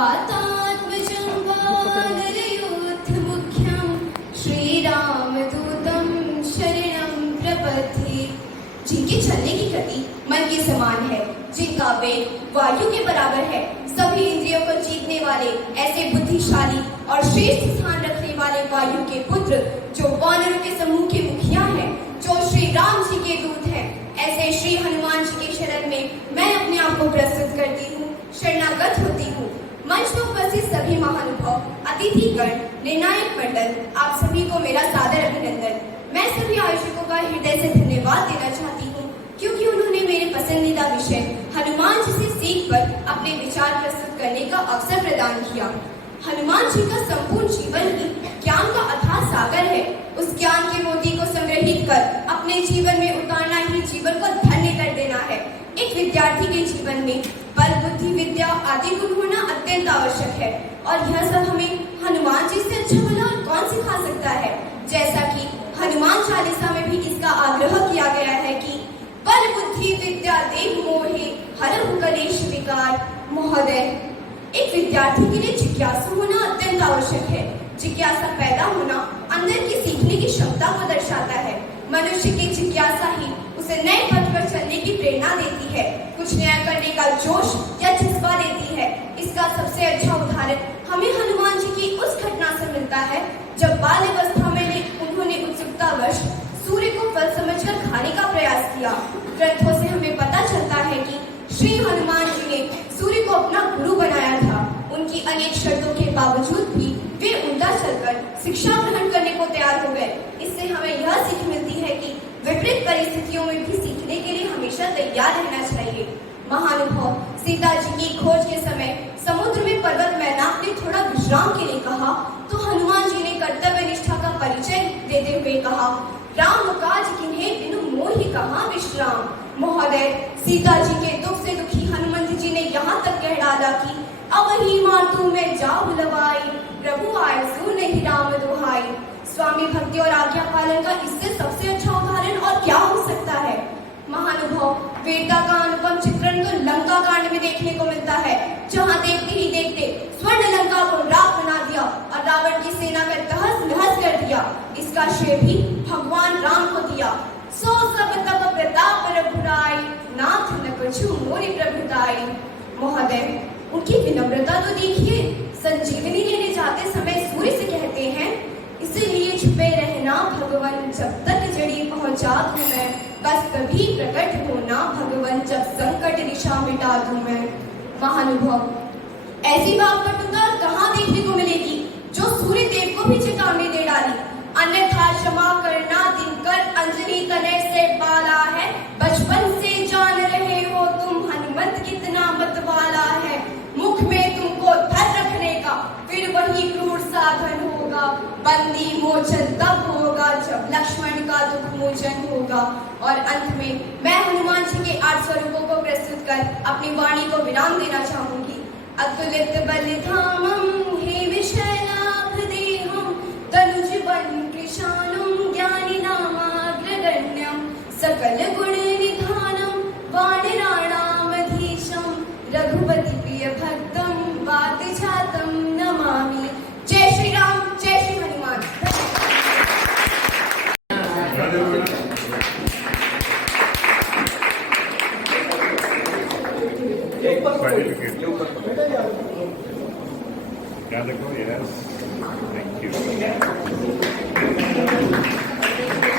वातात्मजं वानरयूथमुख्यं श्रीरामदूतं शरणं प्रपद्ये। जिनके चलने की गति मन के समान है, जिनका वेग वायु के बराबर है, सभी इंद्रियों को जीतने वाले ऐसे बुद्धिशाली और श्रेष्ठ स्थान रखने वाले वायु के पुत्र, जो वानरों के समूह के मुखिया हैं, जो श्री राम जी के दूत हैं, ऐसे श्री हनुमान जी के शरण में मैं अपने आप को प्रस्तुत करती हूँ, शरणागत होती हूँ। मंच पर उपस्थित सभी महानुभाव, अतिथिगण, निर्णायक मंडल, आप सभी को मेरा सादर अभिनंदन। मैं सभी आयोजकों का हृदय से धन्यवाद देना चाहती हूँ, क्योंकि उन्होंने मेरे पसंदीदा विषय हनुमान जी से सीख पर अपने विचार प्रस्तुत करने का अवसर प्रदान किया। हनुमान जी का संपूर्ण जीवन ही ज्ञान का अथाह सागर है। उस ज्ञान के मोती को संग्रहित कर अपने जीवन में उतारना ही जीवन को धन्य कर देना है। एक विद्यार्थी के जीवन में बल, बुद्धि, विद्या आदि गुण होना अत्यंत आवश्यक है, और यह सब हमें हनुमान जी से अच्छा भला और कौन सिखा सकता है। जैसा कि हनुमान चालीसा में भी इसका आग्रह किया गया है कि बल, बुद्धि, विद्या देव मोहे हरहु कलेश विकार। महोदय, एक विद्यार्थी के लिए जिज्ञासु होना अत्यंत आवश्यक है। जिज्ञासा पैदा होना अंदर की सीखने की क्षमता को दर्शाता है। मनुष्य की जिज्ञासा ही उसे नए पथ पर चलने की प्रेरणा देती है, कुछ नया करने का जोश या जज्बा देती है। इसका सबसे अच्छा उदाहरण हमें हनुमान जी की उस घटना से मिलता है जब बाल्यावस्था में उन्होंने उत्सुकतावश सूर्य को फल समझकर खाने का प्रयास किया। ग्रंथों से हमें पता चलता है कि श्री हनुमान जी ने सूर्य को अपना गुरु बनाया था। उनकी अनेक शर्तों के बावजूद भी वे उल्टा चलकर शिक्षा ग्रहण करने को तैयार हो गए। इससे हमें यह सीख मिलती है कि विपरीत परिस्थितियों में भी सीखने के लिए हमेशा तैयार रहना चाहिए। महानुभाव, सीता जी की खोज के समय समुद्र में पर्वत मैनाक ने थोड़ा विश्राम के लिए कहा, तो हनुमान जी ने कर्तव्य निष्ठा का परिचय देते हुए कहा, राम काज किन्हे बिनु मोहि कहाँ विश्राम। महोदय, सीता जी के दुख से दुखी हनुमंत जी ने यहाँ तक कह डाला कि अब ही मातु में जाऊ लवाई, प्रभु आए सो नहीं राम दुहाई। स्वामी भक्ति और आज्ञा पालन का इससे सबसे अच्छा उदाहरण और क्या हो सकता है। महानुभाव, वीरता का अनुपम चित्रण तो लंका कांड में देखने को मिलता है, जहाँ देखते ही देखते स्वर्ण लंका को राख बना दिया और रावण की सेना का तहस नहस कर दिया। इसका श्रेय भी भगवान राम को दिया। सो सब तप प्रताप रघुराई, नाथ न कछु मोरि प्रभुताई। महोदय, उनकी विनम्रता तो देखिए। संजीवनी लेने जाते समय सूर्य से कहते हैं, इसीलिए छुपे रहना भगवान, जब तक जड़ी पहुंचा दूं मैं, बस तभी प्रकट होना भगवान, जब संकट निशा मिटा दूं मैं। महानुभाव, ऐसी वाक्पटुता कहाँ देखने को मिलेगी जो सूर्य देव को भी चेतावनी दे डाली, अन्यथा क्षमा करना दिनकर अंजलि तनय से बाला है। बचपन से जान रहे हो तुम हनुमत कितना मतवाला है। मुख में तुमको धर रखने का फिर वही क्रूर साधन होगा। बंदी मोचन तब होगा जब लक्ष्मण का दुख मोचन होगा। और अंत में मैं हनुमान जी के 8 स्वरूपों को प्रस्तुत कर अपनी वाणी को विराम देना चाहूंगी। अतुलित बलिधामं हे विषयाभ देहं, तनुज बल कृशानं ज्ञानिनामाग्रगण्यं, सकल गुण निधानं वानराणामधीशं, रघुपति प्रिय भक्तं वातजातं नमामि। जय श्री राम, जय श्री हनुमान। क्या देखो, यस, थैंक यू।